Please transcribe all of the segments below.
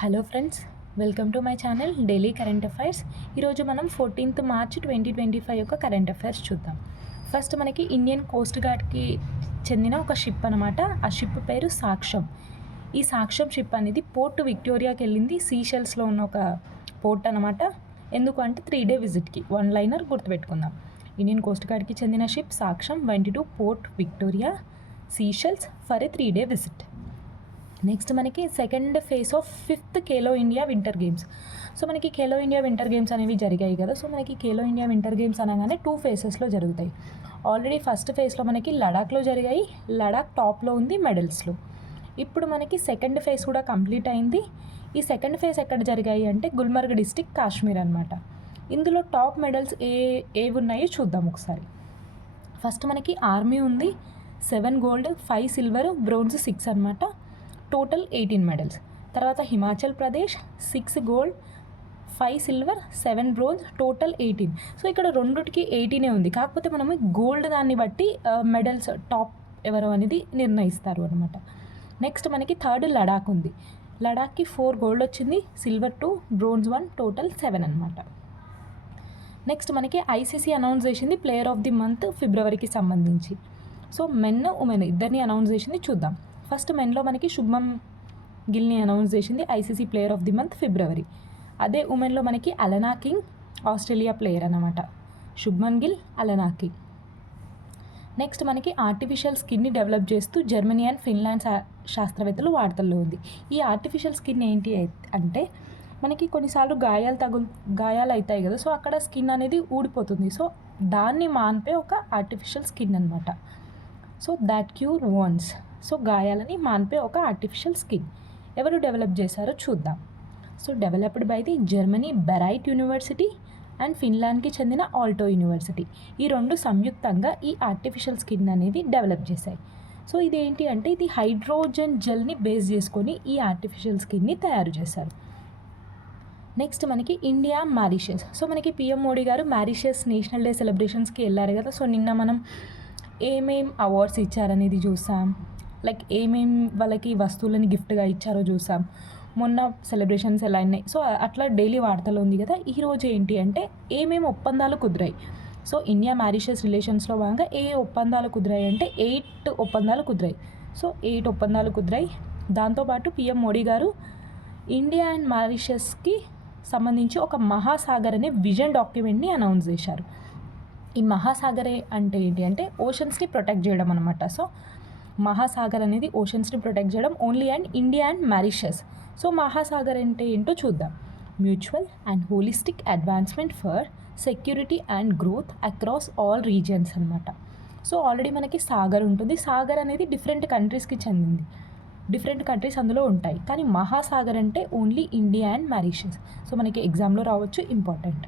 Hello friends, welcome to my channel daily current affairs. ఈరోజు మనం 14th March 2025 యొక్క current affairs చూద్దాం. First మనకి ఇండియన్ కోస్ట్ గార్డ్కి చెందిన ఒక షిప్ అనమాట. ఆ షిప్ పేరు సాక్ష్యం. ఈ సాక్ష్యం షిప్ అనేది పోర్ట్ విక్టోరియాకి వెళ్ళింది. సీషెల్స్లో ఉన్న ఒక పోర్ట్ అనమాట. ఎందుకు అంటే 3-day విజిట్కి. వన్ లైనర్ గుర్తుపెట్టుకుందాం. ఇండియన్ కోస్ట్ గార్డ్కి చెందిన షిప్ సాక్ష్యం went to port Victoria Seychelles for a 3-day visit. Next మనకి second phase of 5th Khelo India winter games. So మనకి ఖేలో ఇండియా వింటర్ గేమ్స్ అనేవి జరిగాయి కదా. సో మనకి ఖేలో ఇండియా వింటర్ గేమ్స్ అనగానే 2 phases జరుగుతాయి. ఆల్రెడీ ఫస్ట్ ఫేజ్లో మనకి లడాఖ్లో జరిగాయి. లడాక్ టాప్లో ఉంది మెడల్స్లో. ఇప్పుడు మనకి సెకండ్ ఫేజ్ కూడా కంప్లీట్ అయింది. ఈ సెకండ్ ఫేజ్ ఎక్కడ జరిగాయి అంటే గుల్మర్గ్ డిస్టిక్, కాశ్మీర్ అనమాట. ఇందులో టాప్ మెడల్స్ ఏవి ఉన్నాయో చూద్దాం ఒకసారి. ఫస్ట్ మనకి ఆర్మీ ఉంది. 7 gold, 5 silver, bronze 6 అనమాట. Total 18 medals. తర్వాత Himachal Pradesh 6 gold, 5 silver, 7 bronze, total 18. So ఇక్కడ రెండుటికి 18 ఉంది. కాకపోతే మనము గోల్డ్ దాన్ని బట్టి మెడల్స్ టాప్ ఎవరు అనేది నిర్ణయిస్తారు అనమాట. నెక్స్ట్ మనకి థర్డ్ లడాక్ ఉంది. లడాక్కి 4 gold వచ్చింది, సిల్వర్ 2, బ్రోంజ్ 1, టోటల్ 7 అనమాట. నెక్స్ట్ మనకి ఐసీసీ అనౌన్స్ చేసింది ప్లేయర్ ఆఫ్ ది మంత్ ఫిబ్రవరికి సంబంధించి. సో మెన్, ఉమెన్ ఇద్దరిని అనౌన్స్ చేసింది చూద్దాం. ఫస్ట్ మెన్లో మనకి శుభ్మన్ గిల్ని అనౌన్స్ చేసింది ICC player of the month February. అదే ఉమెన్లో మనకి అలనా కింగ్, ఆస్ట్రేలియా ప్లేయర్ అనమాట. Shubman Gill, Alana King. Next మనకి ఆర్టిఫిషియల్ స్కిన్ని డెవలప్ చేస్తూ జర్మనీ అండ్ ఫిన్లాండ్ శాస్త్రవేత్తలు వార్తల్లో ఉంది. ఈ ఆర్టిఫిషియల్ స్కిన్ ఏంటి అంటే మనకి కొన్నిసార్లు గాయాలు అవుతాయి కదా. సో అక్కడ స్కిన్ అనేది ఊడిపోతుంది. సో దాన్ని మాన్పే ఒక ఆర్టిఫిషియల్ స్కిన్ అనమాట. So that cure wounds. So గాయాలని మాన్పే ఒక ఆర్టిఫిషియల్ స్కిన్. ఎవరు డెవలప్ చేశారో చూద్దాం. So developed by the Germany Bayreuth university and ఫిన్లాండ్కి చెందిన ఆల్టో యూనివర్సిటీ. ఈ రెండు సంయుక్తంగా ఈ ఆర్టిఫిషియల్ స్కిన్ అనేది డెవలప్ చేశాయి. సో ఇదేంటి అంటే ఇది హైడ్రోజన్ జెల్ని బేస్ చేసుకొని ఈ ఆర్టిఫిషియల్ స్కిన్ని తయారు చేశారు. నెక్స్ట్ మనకి ఇండియా, మారిషస్. సో మనకి పిఎం మోడీ గారు మారిషస్ నేషనల్ డే సెలబ్రేషన్స్కి వెళ్ళారు కదా. సో నిన్న మనం ఏమేం అవార్డ్స్ ఇచ్చారనేది చూసాం. లైక్ ఏమేం వాళ్ళకి వస్తువులని గిఫ్ట్గా ఇచ్చారో చూసాం. మొన్న సెలబ్రేషన్స్ ఎలా ఉన్నాయి. సో అట్లా డైలీ వార్తలు ఉంది కదా. ఈరోజు ఏంటి అంటే ఏమేమి ఒప్పందాలు కుదిరాయి. సో ఇండియా మారిషస్ రిలేషన్స్లో భాగంగా ఏ ఒప్పందాలు కుదిరాయి అంటే 8 ఒప్పందాలు కుదిరాయి. సో 8 ఒప్పందాలు కుదిరాయి. దాంతోపాటు పిఎం మోడీ గారు ఇండియా అండ్ మారిషస్కి సంబంధించి ఒక మహాసాగర్ అనే విజన్ డాక్యుమెంట్ని అనౌన్స్ చేశారు. ఈ మహాసాగర్ అంటే ఏంటి అంటే ఓషన్స్ని ప్రొటెక్ట్ చేయడం అనమాట. సో మహాసాగర్ అనేది ఓషన్స్ని ప్రొటెక్ట్ చేయడం only and India and Mauritius. So Mahasagar అంటే ఏంటో చూద్దాం. Mutual and holistic advancement for security and growth across all regions అనమాట. సో ఆల్రెడీ మనకి సాగర్ ఉంటుంది. సాగర్ అనేది డిఫరెంట్ కంట్రీస్కి చెందింది. డిఫరెంట్ కంట్రీస్ అందులో ఉంటాయి. కానీ మహాసాగర్ అంటే only India and Mauritius. So మనకి ఎగ్జామ్లో రావచ్చు, ఇంపార్టెంట్.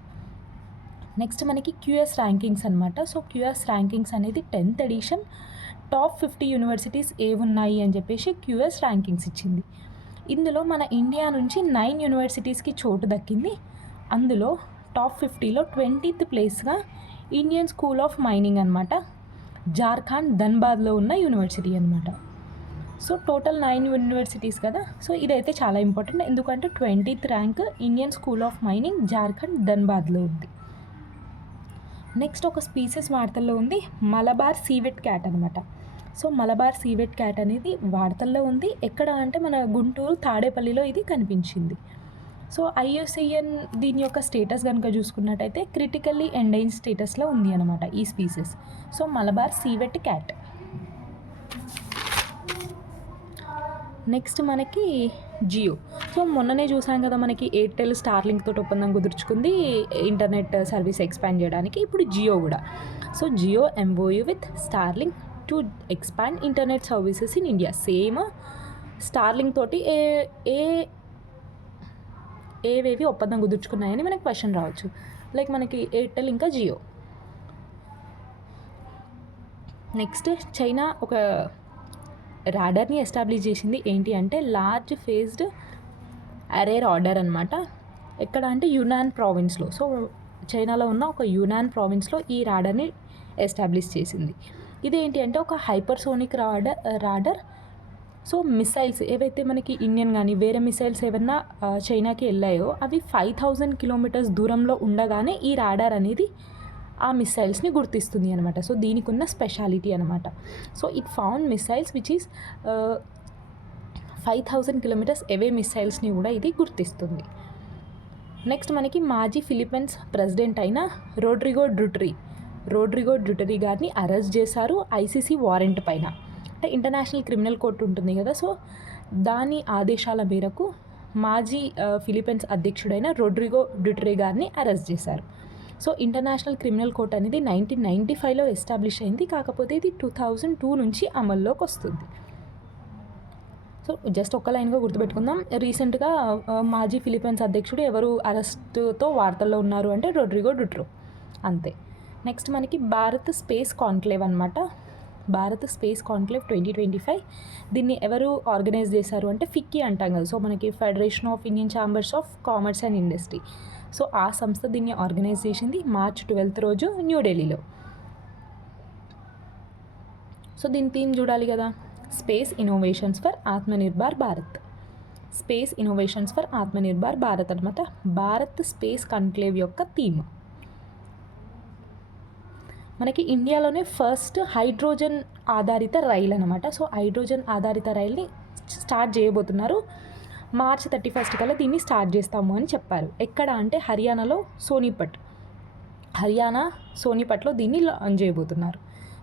నెక్స్ట్ మనకి క్యూఎస్ ర్యాంకింగ్స్ అనమాట. సో క్యూఎస్ ర్యాంకింగ్స్ అనేది 10th edition టాప్ 50 యూనివర్సిటీస్ ఏవున్నాయి అని చెప్పేసి క్యూఎస్ ర్యాంకింగ్స్ ఇచ్చింది. ఇందులో మన ఇండియా నుంచి 9 యూనివర్సిటీస్కి చోటు దక్కింది. అందులో టాప్ 50లో 20th ప్లేస్గా ఇండియన్ స్కూల్ ఆఫ్ మైనింగ్ అనమాట. జార్ఖండ్ ధన్బాద్లో ఉన్న యూనివర్సిటీ అనమాట. సో టోటల్ 9 యూనివర్సిటీస్ కదా. సో ఇదైతే చాలా ఇంపార్టెంట్. ఎందుకంటే 20th rank Indian school of mining Jharkhand ధన్బాద్లో ఉంది. నెక్స్ట్ ఒక స్పీసెస్ వార్తల్లో ఉంది, మలబార్ సీవెట్ క్యాట్ అనమాట. సో మలబార్ సీవెట్ క్యాట్ అనేది వార్తల్లో ఉంది. ఎక్కడ అంటే మన గుంటూరు తాడేపల్లిలో ఇది కనిపించింది. సో ఐయుసిఎన్ దీని యొక్క స్టేటస్ కనుక చూసుకున్నట్టయితే క్రిటికల్లీ ఎండేంజ్ స్టేటస్లో ఉంది అనమాట ఈ species. So Malabar civet cat. Next మనకి జియో. సో మొన్ననే చూసాం కదా, మనకి ఎయిర్టెల్ స్టార్లింక్ తోటి ఒప్పందం కుదుర్చుకుంది ఇంటర్నెట్ సర్వీస్ ఎక్స్పాండ్ చేయడానికి. ఇప్పుడు జియో కూడా. So Jio MOU with Starlink to expand internet services in India. Same Starlink తోటి ఏవేవి ఒప్పందం కుదుర్చుకున్నాయని మనకి క్వశ్చన్ రావచ్చు. లైక్ మనకి ఎయిర్టెల్ ఇంకా జియో. నెక్స్ట్ చైనా ఒక రాడర్ని ఎస్టాబ్లిష్ చేసింది. ఏంటి అంటే లార్జ్ ఫేజ్డ్ అరే రాడర్ అనమాట. ఎక్కడ అంటే యునాన్ ప్రావిన్స్లో. సో చైనాలో ఉన్న ఒక యునాన్ ప్రావిన్స్లో ఈ రాడర్ని ఎస్టాబ్లిష్ చేసింది. ఇదేంటి అంటే ఒక హైపర్సోనిక్ రాడర్. సో మిసైల్స్ ఏవైతే మనకి ఇండియన్ కానీ వేరే మిసైల్స్ ఏమన్నా చైనాకి వెళ్ళాయో అవి 5000 కిలోమీటర్స్ దూరంలో ఉండగానే ఈ రాడార్ అనేది ఆ మిసైల్స్ని గుర్తిస్తుంది అనమాట. సో దీనికి ఉన్న స్పెషాలిటీ అనమాట. So it found missiles which is 5000 kilometres away మిసైల్స్ని కూడా ఇది గుర్తిస్తుంది. నెక్స్ట్ మనకి మాజీ ఫిలిప్పైన్స్ ప్రెసిడెంట్ అయిన రోడ్రిగో డ్యూటరీ గారిని అరెస్ట్ చేశారు ఐసీసీ వారెంట్ పైన. అంటే ఇంటర్నేషనల్ క్రిమినల్ కోర్టు ఉంటుంది కదా, సో దాని ఆదేశాల మేరకు మాజీ ఫిలిప్పైన్స్ అధ్యక్షుడైన రోడ్రిగో డ్యూటరీ గారిని అరెస్ట్ చేశారు. సో ఇంటర్నేషనల్ క్రిమినల్ కోర్ట్ అనేది 1995లో ఎస్టాబ్లిష్ అయింది, కాకపోతే ఇది 2002 నుంచి అమల్లోకి వస్తుంది. సో జస్ట్ ఒక్క లైన్గా గుర్తుపెట్టుకుందాం. రీసెంట్గా మాజీ ఫిలిప్పైన్స్ అధ్యక్షుడు ఎవరు అరెస్ట్తో వార్తల్లో ఉన్నారు అంటే రోడ్రిగో డ్యూటరీ, అంతే. నెక్స్ట్ మనకి భారత్ స్పేస్ కాన్క్లేవ్ అనమాట. భారత్ స్పేస్ కాన్క్లేవ్ 2025 దీన్ని ఎవరు ఆర్గనైజ్ చేశారు అంటే ఫిక్కీ అంటాం కదా, సో మనకి federation of Indian chambers of commerce and industry. So ఆ సంస్థ దీన్ని ఆర్గనైజ్ చేసింది March 12 రోజు న్యూఢిల్లీలో. సో దీని థీమ్ చూడాలి కదా, space innovations for Atmanirbhar Bharat. Space innovations for Atmanirbhar Bharat అనమాట భారత్ స్పేస్ కాన్క్లేవ్ యొక్క థీమ్. మనకి ఇండియాలోనే ఫస్ట్ హైడ్రోజన్ ఆధారిత రైలు అనమాట. సో హైడ్రోజన్ ఆధారిత రైల్ని స్టార్ట్ చేయబోతున్నారు. March 31 కల్లా దీన్ని స్టార్ట్ చేస్తాము అని చెప్పారు. ఎక్కడ అంటే హర్యానా సోనిపట్లో దీన్ని లాంచ్ చేయబోతున్నారు.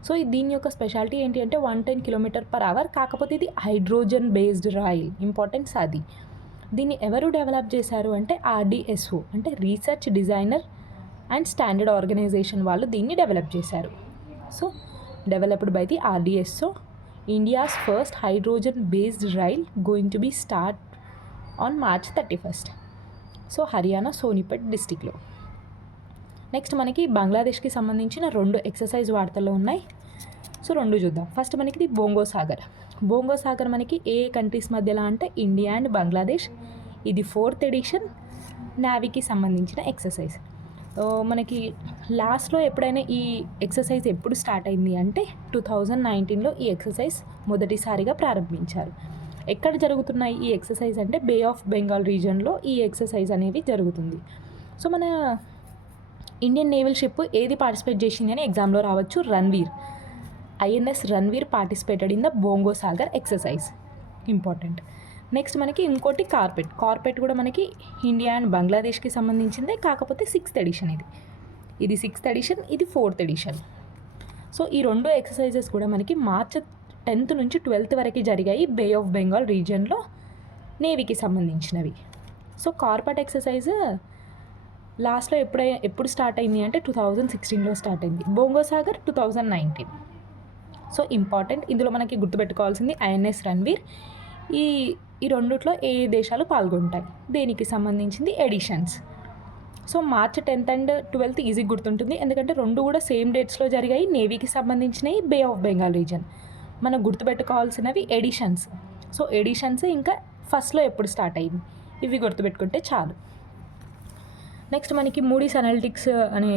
సో దీని యొక్క స్పెషాలిటీ ఏంటి అంటే 110 km/h, కాకపోతే ఇది హైడ్రోజన్ బేస్డ్ రైల్. ఇంపార్టెన్స్ అది. దీన్ని ఎవరు డెవలప్ చేశారు అంటే RDSO అంటే research designer and standard organisation వాళ్ళు దీన్ని డెవలప్ చేశారు. So developed by the RDSO, India's first hydrogen based rail going to be start on March 31. So Haryana Sonipat డిస్టిక్లో. నెక్స్ట్ మనకి బంగ్లాదేశ్కి సంబంధించిన 2 ఎక్సర్సైజ్ వార్తల్లో ఉన్నాయి. సో 2 చూద్దాం. ఫస్ట్ మనకి ఇది బోంగో సాగర్ మనకి ఏ కంట్రీస్ మధ్యలో అంటే ఇండియా అండ్ బంగ్లాదేశ్. ఇది 4th ఎడిషన్ నేవీకి సంబంధించిన ఎక్సర్సైజ్. మనకి లాస్ట్లో ఎప్పుడైనా ఈ ఎక్సర్సైజ్ ఎప్పుడు స్టార్ట్ అయింది అంటే 2019లో ఈ ఎక్సర్సైజ్ మొదటిసారిగా ప్రారంభించారు. ఎక్కడ జరుగుతున్నాయి ఈ ఎక్సర్సైజ్ అంటే బే ఆఫ్ బెంగాల్ రీజియన్లో ఈ ఎక్సర్సైజ్ అనేది జరుగుతుంది. సో మన ఇండియన్ నేవల్ షిప్ ఏది పార్టిసిపేట్ చేసింది అని ఎగ్జామ్లో రావచ్చు. INS Ranveer participated in the bongo Sagar exercise. Important. Next మనకి ఇంకోటి కార్పెట్ కూడా మనకి ఇండియా అండ్ బంగ్లాదేశ్కి సంబంధించిందే, కాకపోతే 6th ఎడిషన్. ఇది 6th ఎడిషన్, ఇది 4th ఎడిషన్. సో ఈ 2 ఎక్సర్సైజెస్ కూడా మనకి March 10 నుంచి 12 వరకు జరిగాయి బే ఆఫ్ బెంగాల్ రీజియన్లో నేవీకి సంబంధించినవి. సో కార్పెట్ ఎక్సర్సైజ్ లాస్ట్లో ఎప్పుడు స్టార్ట్ అయింది అంటే 2016లో స్టార్ట్ అయింది. బోంగో సాగర్ 2019. So important. ఇందులో మనకి గుర్తుపెట్టుకోవాల్సింది INS రణ్వీర్. ఈ రెండిట్లో ఏ దేశాలు పాల్గొంటాయి, దేనికి సంబంధించింది editions. So March 10th and 12th easy గుర్తుంటుంది, ఎందుకంటే 2 కూడా సేమ్ డేట్స్లో జరిగాయి. నేవీకి సంబంధించినవి, బే ఆఫ్ బెంగాల్ రీజియన్. మనం గుర్తుపెట్టుకోవాల్సినవి ఎడిషన్స్. సో ఎడిషన్స్ ఇంకా ఫస్ట్లో ఎప్పుడు స్టార్ట్ అయింది, ఇవి గుర్తుపెట్టుకుంటే చాలు. నెక్స్ట్ మనకి మూడీస్ అనలిటిక్స్ అనే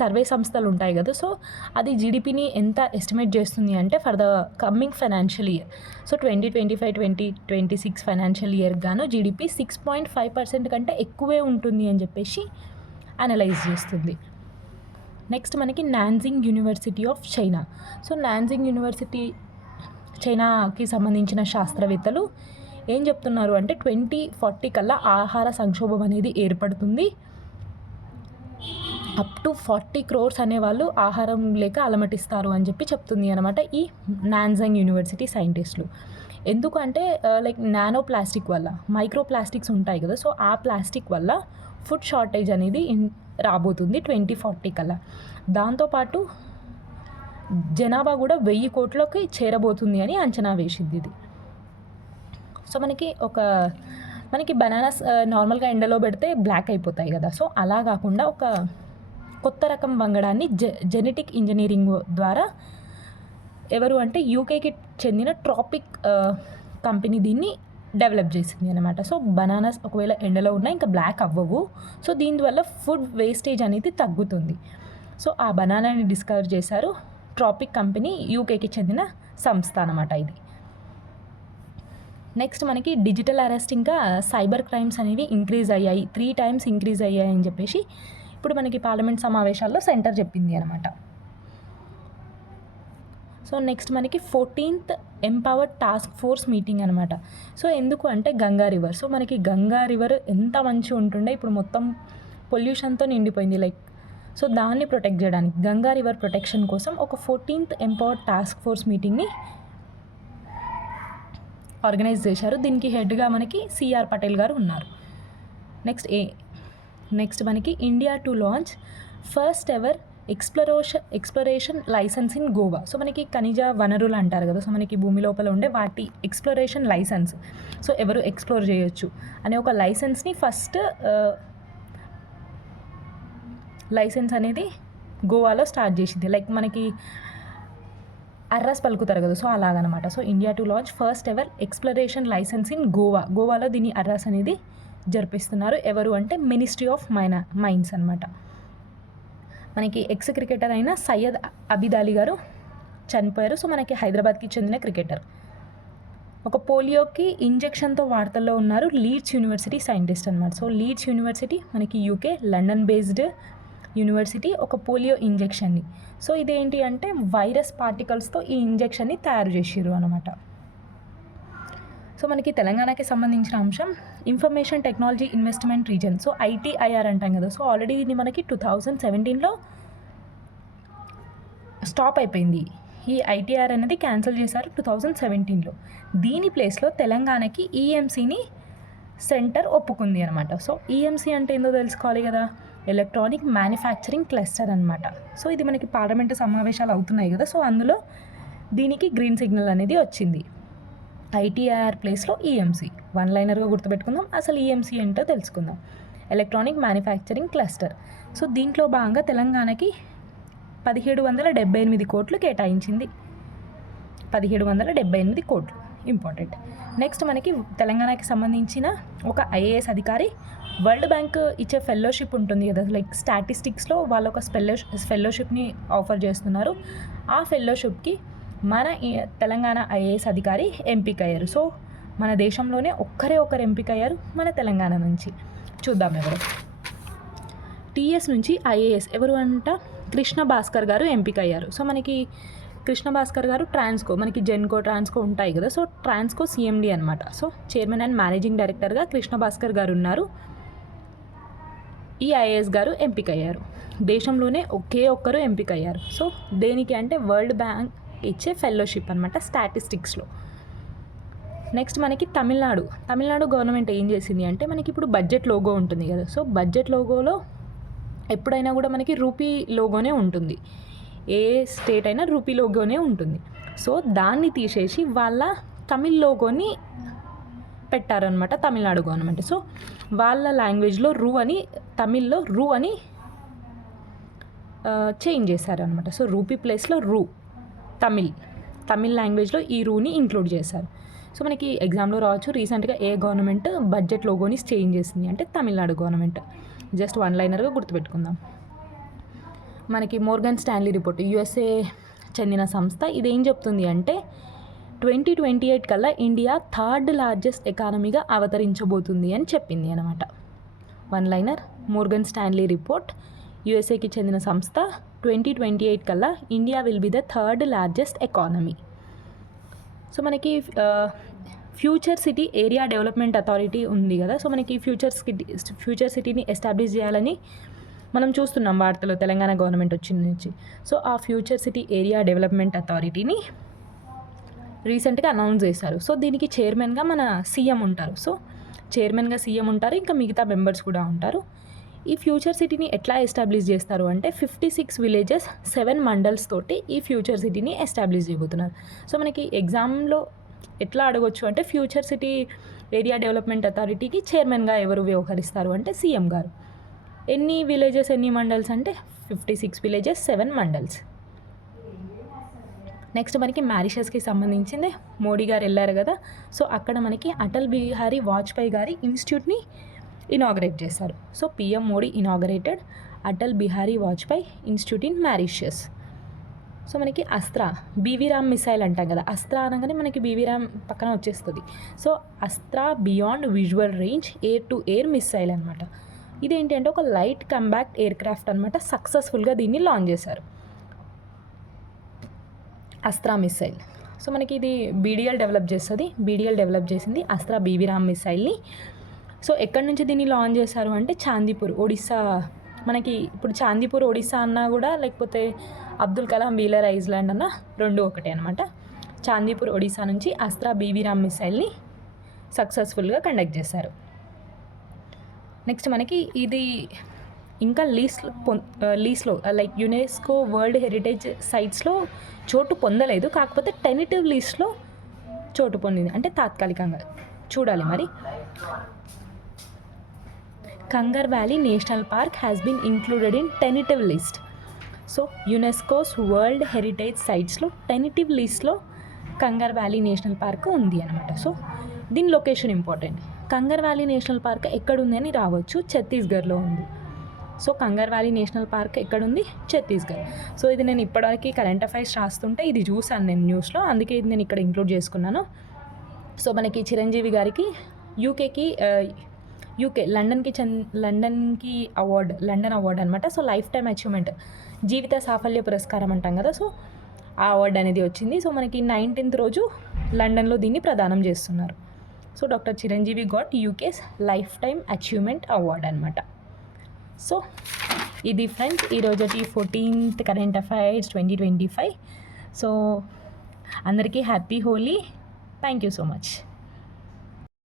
సర్వే సంస్థలు ఉంటాయి కదా, సో అది జీడిపిని ఎంత ఎస్టిమేట్ చేస్తుంది అంటే for the coming financial year. So 2025-2026 financial year గాను జీడిపి 6.5% కంటే ఎక్కువే ఉంటుంది అని చెప్పేసి అనలైజ్ చేస్తుంది. నెక్స్ట్ మనకి Nanjing university of China. So Nanjing university చైనాకి సంబంధించిన శాస్త్రవేత్తలు ఏం చెప్తున్నారు అంటే 2040 కల్లా ఆహార సంక్షోభం అనేది ఏర్పడుతుంది. అప్ టు 40 crores అనేవాళ్ళు ఆహారం లేక అలమటిస్తారు అని చెప్తుంది అనమాట ఈ నాన్జింగ్ యూనివర్సిటీ సైంటిస్టులు. ఎందుకంటే లైక్ నానో ప్లాస్టిక్ వల్ల, మైక్రో ప్లాస్టిక్స్ ఉంటాయి కదా, సో ఆ ప్లాస్టిక్ వల్ల ఫుడ్ షార్టేజ్ అనేది రాబోతుంది 2040 కల్లా. దాంతోపాటు జనాభా కూడా 1000 కోట్లకి చేరబోతుంది అని అంచనా వేసింది ఇది. సో మనకి బనానాస్ నార్మల్గా ఎండలో పెడితే బ్లాక్ అయిపోతాయి కదా, సో అలా కాకుండా ఒక కొత్త రకం వంగడాన్ని జెనెటిక్ ఇంజనీరింగ్ ద్వారా ఎవరు అంటే యూకేకి చెందిన ట్రాపిక్ కంపెనీ దీన్ని డెవలప్ చేసింది అనమాట. సో బనానాస్ ఒకవేళ ఎండలో ఉన్నా ఇంకా బ్లాక్ అవ్వవు. సో దీనివల్ల ఫుడ్ వేస్టేజ్ అనేది తగ్గుతుంది. సో ఆ బనానాని డిస్కవర్ చేశారు ట్రాపిక్ కంపెనీ, యూకేకి చెందిన సంస్థ అనమాట ఇది. నెక్స్ట్ మనకి డిజిటల్ అరెస్ట్ ఇంకా సైబర్ క్రైమ్స్ అనేవి ఇంక్రీజ్ అయ్యాయి, 3 times ఇంక్రీజ్ అయ్యాయి అని చెప్పేసి ఇప్పుడు మనకి పార్లమెంట్ సమావేశాల్లో సెంటర్ చెప్పింది అనమాట. సో నెక్స్ట్ మనకి 14th empowered task force meeting అనమాట. సో ఎందుకు అంటే గంగా రివర్. సో మనకి గంగా రివర్ ఎంత మంచిగా ఉంటుండే, ఇప్పుడు మొత్తం పొల్యూషన్తో నిండిపోయింది సో దాన్ని ప్రొటెక్ట్ చేయడానికి గంగా రివర్ ప్రొటెక్షన్ కోసం ఒక 14th ఎంపవర్డ్ టాస్క్ ఫోర్స్ మీటింగ్ని ఆర్గనైజ్ చేశారు. దీనికి హెడ్గా మనకి సిఆర్ పటేల్ గారు ఉన్నారు. నెక్స్ట్ మనకి India to launch first ever exploration licence in Goa. So మనకి ఖనిజ వనరులు అంటారు కదా, సో మనకి భూమి లోపల ఉండే వాటి ఎక్స్ప్లోరేషన్ లైసెన్స్, సో ఎవరు ఎక్స్ప్లోర్ చేయొచ్చు అనే ఒక లైసెన్స్ని ఫస్ట్ లైసెన్స్ అనేది గోవాలో స్టార్ట్ చేసింది. మనకి అర్రాస్ పలుకుతారు కదా, సో అలాగనమాట. So India to launch first ever exploration licence in గోవాలో దీన్ని అర్రాస్ అనేది జరిపిస్తున్నారు. ఎవరు అంటే మినిస్ట్రీ ఆఫ్ మైన్స్ అనమాట. మనకి ఎక్స్ క్రికెటర్ అయిన సయ్యద్ అబిద్ అలీ గారు చనిపోయారు. సో మనకి హైదరాబాద్కి చెందిన క్రికెటర్. ఒక పోలియోకి ఇంజెక్షన్తో వార్తల్లో ఉన్నారు లీడ్స్ యూనివర్సిటీ సైంటిస్ట్ అనమాట. సో లీడ్స్ యూనివర్సిటీ మనకి యూకే లండన్ బేస్డ్ యూనివర్సిటీ ఒక పోలియో ఇంజెక్షన్ని, సో ఇదేంటి అంటే వైరస్ పార్టికల్స్తో ఈ ఇంజెక్షన్ని తయారు చేసిర్రు అనమాట. సో మనకి తెలంగాణకి సంబంధించిన అంశం information technology investment reason, so ITIR అంటాం కదా. సో ఆల్రెడీ ఇది మనకి 2017లో స్టాప్ అయిపోయింది. ఈ ITR అనేది క్యాన్సిల్ చేశారు 2017లో. దీని ప్లేస్లో తెలంగాణకి EMCని సెంటర్ ఒప్పుకుంది అనమాట. సో EMC అంటే ఏందో తెలుసుకోవాలి కదా, ఎలక్ట్రానిక్ మ్యానుఫ్యాక్చరింగ్ క్లస్టర్ అనమాట. సో ఇది మనకి పార్లమెంటు సమావేశాలు అవుతున్నాయి కదా, సో అందులో దీనికి గ్రీన్ సిగ్నల్ అనేది వచ్చింది. ITIR ప్లేస్లో EMC, వన్ లైనర్గా గుర్తుపెట్టుకుందాం. అసలు EMC ఏంటో తెలుసుకుందాం. Electronic manufacturing cluster. సో దీంట్లో భాగంగా తెలంగాణకి 1778 కోట్లు కేటాయించింది. 1778 కోట్లు ఇంపార్టెంట్. నెక్స్ట్ మనకి తెలంగాణకి సంబంధించిన ఒక IAS అధికారి వరల్డ్ బ్యాంక్ ఇచ్చే ఫెలోషిప్ ఉంటుంది కదా, స్టాటిస్టిక్స్లో వాళ్ళు ఒక ఫెలోషిప్ని ఆఫర్ చేస్తున్నారు. ఆ ఫెలోషిప్కి మన తెలంగాణ IAS అధికారి ఎంపికయ్యారు. సో మన దేశంలోనే ఒకరు ఎంపికయ్యారు మన తెలంగాణ నుంచి. చూద్దాం ఎవరు. TS నుంచి IAS ఎవరు అంట, కృష్ణ భాస్కర్ గారు ఎంపికయ్యారు. సో మనకి కృష్ణ భాస్కర్ గారు ట్రాన్స్కో, మనకి జెన్కో ట్రాన్స్కో ఉంటాయి కదా, సో ట్రాన్స్కో CMD అనమాట. సో చైర్మన్ అండ్ మేనేజింగ్ డైరెక్టర్గా కృష్ణ భాస్కర్ గారు ఉన్నారు. ఈ IAS గారు ఎంపికయ్యారు. దేశంలోనే ఒక్కరు ఎంపికయ్యారు. సో దేనికి అంటే వరల్డ్ బ్యాంక్ ఇచ్చే ఫెలోషిప్ అనమాట స్టాటిస్టిక్స్లో. నెక్స్ట్ మనకి తమిళనాడు గవర్నమెంట్ ఏం చేసింది అంటే, మనకి ఇప్పుడు బడ్జెట్ లోగో ఉంటుంది కదా, సో బడ్జెట్ లోగోలో ఎప్పుడైనా కూడా మనకి రూపీ లోగోనే ఉంటుంది. ఏ స్టేట్ అయినా రూపీ లోగోనే ఉంటుంది. సో దాన్ని తీసేసి వాళ్ళ తమిళ్ లోగోని పెట్టారనమాట తమిళనాడు గవర్నమెంట్. సో వాళ్ళ లాంగ్వేజ్లో తమిళ్లో రూ అని చేంజ్ చేశారనమాట. సో రూపీ ప్లేస్లో తమిళ్ లాంగ్వేజ్లో ఈ రూని ఇంక్లూడ్ చేశారు. సో మనకి ఎగ్జామ్లో రావచ్చు, రీసెంట్గా ఏ గవర్నమెంట్ బడ్జెట్ లోగోని చేంజ్ చేసింది అంటే తమిళనాడు గవర్నమెంట్. జస్ట్ వన్ లైనర్గా గుర్తుపెట్టుకుందాం. మనకి మోర్గన్ స్టాన్లీ రిపోర్ట్, USA చెందిన సంస్థ, ఇదేం చెప్తుంది అంటే 2028 కల్లా ఇండియా 3rd లార్జెస్ట్ ఎకానమీగా అవతరించబోతుంది అని చెప్పింది అనమాట. One liner, Morgan Stanley report, USAకి చెందిన సంస్థ, 2028 కల్లా India will be the 3rd largest economy. So మనకి future city area development authority ఉంది కదా, సో మనకి ఫ్యూచర్ సిటీని ఎస్టాబ్లిష్ చేయాలని మనం చూస్తున్నాం వార్తలో తెలంగాణ గవర్నమెంట్ వచ్చిన నుంచి. సో ఆ ఫ్యూచర్ సిటీ ఏరియా డెవలప్మెంట్ అథారిటీని రీసెంట్గా అనౌన్స్ చేశారు. సో దీనికి చైర్మన్గా మన సీఎం ఉంటారు. సో చైర్మన్గా సీఎం ఉంటారు, ఇంకా మిగతా మెంబర్స్ కూడా ఉంటారు. ఈ ఫ్యూచర్ సిటీని ఎట్లా ఎస్టాబ్లిష్ చేస్తారు అంటే 56 విలేజెస్ 7 మండల్స్ తోటి ఈ ఫ్యూచర్ సిటీని ఎస్టాబ్లిష్ చేయబోతున్నారు. సో మనకి ఎగ్జామ్లో ఎట్లా అడగొచ్చు అంటే ఫ్యూచర్ సిటీ ఏరియా డెవలప్మెంట్ అథారిటీకి చైర్మన్గా ఎవరు వ్యవహరిస్తారు అంటే సీఎం గారు. ఎన్ని విలేజెస్ ఎన్ని మండల్స్ అంటే 56 విలేజెస్ 7 మండల్స్. నెక్స్ట్ మనకి మారిషస్కి సంబంధించింది మోడీ గారు వెళ్ళారు కదా, సో అక్కడ మనకి అటల్ బిహారీ వాజ్పేయి గారి ఇన్స్టిట్యూట్ని ఇనాగరేట్ చేశారు. So PM Modi inaugurated Atal Bihari Vajpayee institute in Mauritius. So మనకి అస్త్రా బీవీ రామ్ మిసైల్ అంటాం కదా, అస్త్రా అనగానే మనకి బీవీ రామ్ పక్కన వచ్చేస్తుంది. So Astra beyond visual range air to air missile అనమాట. ఇదేంటి అంటే ఒక లైట్ కంబాక్ట్ ఎయిర్ క్రాఫ్ట్ అనమాట. సక్సెస్ఫుల్గా దీన్ని లాంచ్ చేశారు, అస్త్రా మిసైల్. సో మనకి ఇది బీడీఎల్ డెవలప్ చేస్తుంది. బీడీఎల్ డెవలప్ చేసింది అస్త్రా బీవీ రామ్ మిసైల్ని. సో ఎక్కడి నుంచి దీన్ని లాంచ్ చేశారు అంటే చాందీపూర్, ఒడిస్సా. మనకి ఇప్పుడు చాందీపూర్ ఒడిస్సా అన్నా కూడా, లేకపోతే అబ్దుల్ కలాం వీలర్ ఐస్లాండ్ అన్న రెండు ఒకటే అనమాట. చాందీపూర్ ఒడిస్సా నుంచి అస్త్రా బీవీ రామ్ మిసైల్ని సక్సెస్ఫుల్గా కండక్ట్ చేశారు. నెక్స్ట్ మనకి ఇది ఇంకా లీస్లో లైక్ యునెస్కో వరల్డ్ హెరిటేజ్ సైట్స్లో చోటు పొందలేదు, కాకపోతే టెనిటివ్ లీస్ట్లో చోటు పొందింది, అంటే తాత్కాలికంగా. చూడాలి మరి. Kanger valley national park has been included in tentative list. So UNESCO's world heritage సైట్స్లో టెనిటివ్ లిస్ట్లో కంగర్ వ్యాలీ నేషనల్ పార్క్ ఉంది అనమాట. సో దీని location important. Kanger valley national park ఎక్కడుంది అని రావచ్చు, ఛత్తీస్గఢ్లో ఉంది. So Kanger valley national park ఎక్కడుంది? ఛత్తీస్గఢ్. సో ఇది నేను ఇప్పటివరకు కరెంట్ అఫైర్స్ రాస్తుంటే ఇది చూసాను నేను న్యూస్లో, అందుకే ఇది నేను ఇక్కడ ఇంక్లూడ్ చేసుకున్నాను. సో మనకి చిరంజీవి గారికి యూకే లండన్కి లండన్ అవార్డ్ అనమాట. సో లైఫ్ టైమ్ అచీవ్మెంట్, జీవిత సాఫల్య పురస్కారం అంటాం కదా, సో ఆ అవార్డు అనేది వచ్చింది. సో మనకి 19th రోజు లండన్లో దీన్ని ప్రదానం చేస్తున్నారు. So doctor Chiranjeevi got UK's lifetime achievement award అనమాట. సో ఇది ఫ్రెండ్స్ ఈరోజు 14th కరెంట్ అఫైర్స్ 2025. సో అందరికీ happy Holi. Thank you so much.